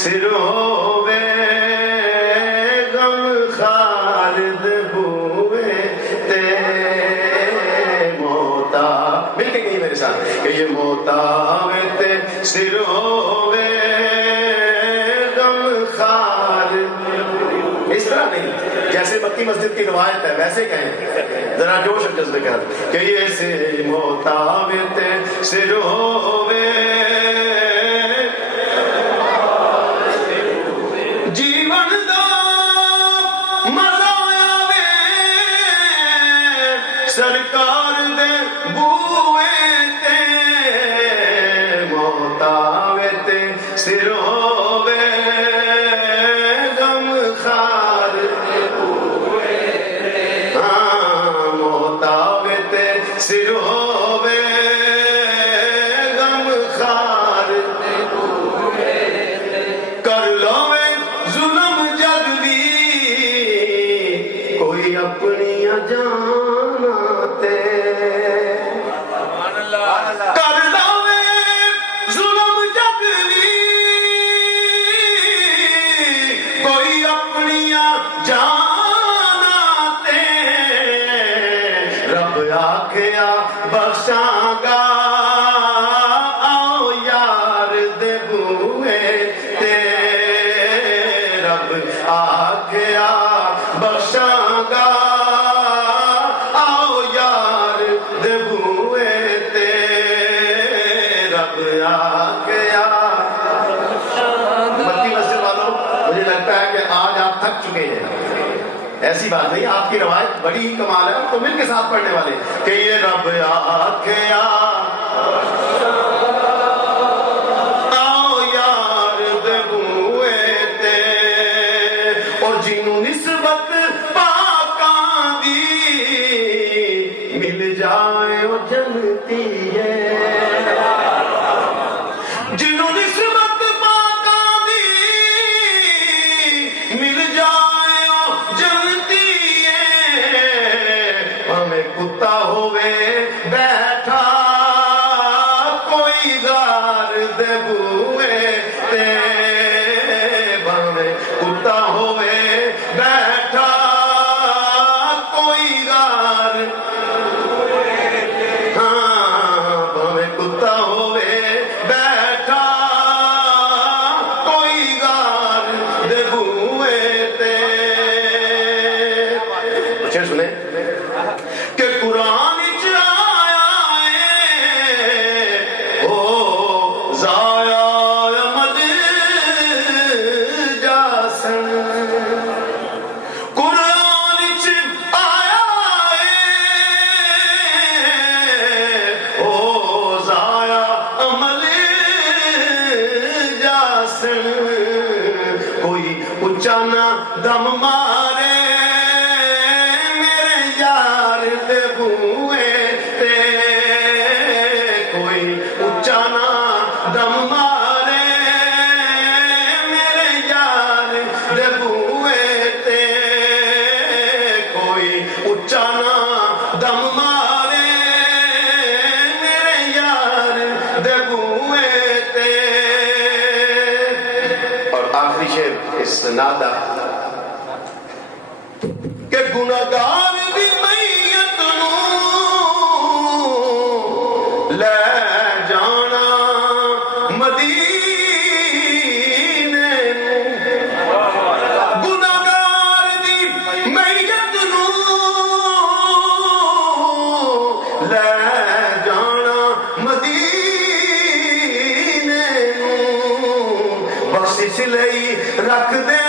سر ہووے غم خالد ہوئے تے موتا مل کے کہیں میرے ساتھ کہ یہ موتا ہوئے تے سر ہووے غم خالد. اس طرح نہیں جیسے مکی مسجد کی روایت ہے ویسے کہیں ذرا جوش اور جذبے کر کہ یہ سے موتا ہوئے تے سر ہووے سرکار دے بوئے تے موتا وے تے سر ہووے غم خار ہوئے ہاں موتا وے تے سر ہووے غم خار کر لو ظلم جگ بھی کوئی اپنی جان کر داوے ظلم جگلی کوئی اپنیاں جانا تے رب آکھیا بخشاں گا آؤ یار دے بوئے تے رب آکھیا بخشاں گا تھک چکے ہیں. ایسی بات نہیں آپ کی روایت بڑی کمال ہے تو مل کے ساتھ پڑھنے والے کہ یہ رب آکھیا آؤ یار دے بوئے تے اور جنوں نسبت پاکاں دی مل جائے او جنتی ہے جنوں نسبت کتا ہووے بیٹھا کوئی غار دے بوئے تے بھاوے کتا ہووے بیٹھا کوئی غار ہاں بھاوے کتا ہووے بیٹھا کوئی غار دے بوئے تے. اچھا سنیں کہ قرآن آیا ہے او ضائع احمد جاسن قرآن آیا ہے او ضائع احمد جاسن کوئی اچا نہ دم مارے کوئی اچا نہ دم مارے میرے یار دے بوئے تے کوئی اچا نہ دم مارے میرے یار دے بوئے تے. اور آخری شعر اس نادا کہ گناہگار دی میت لے جانا مدینے گناہگار دی میت لے جانا مدینے بخشش لئی رکھ دے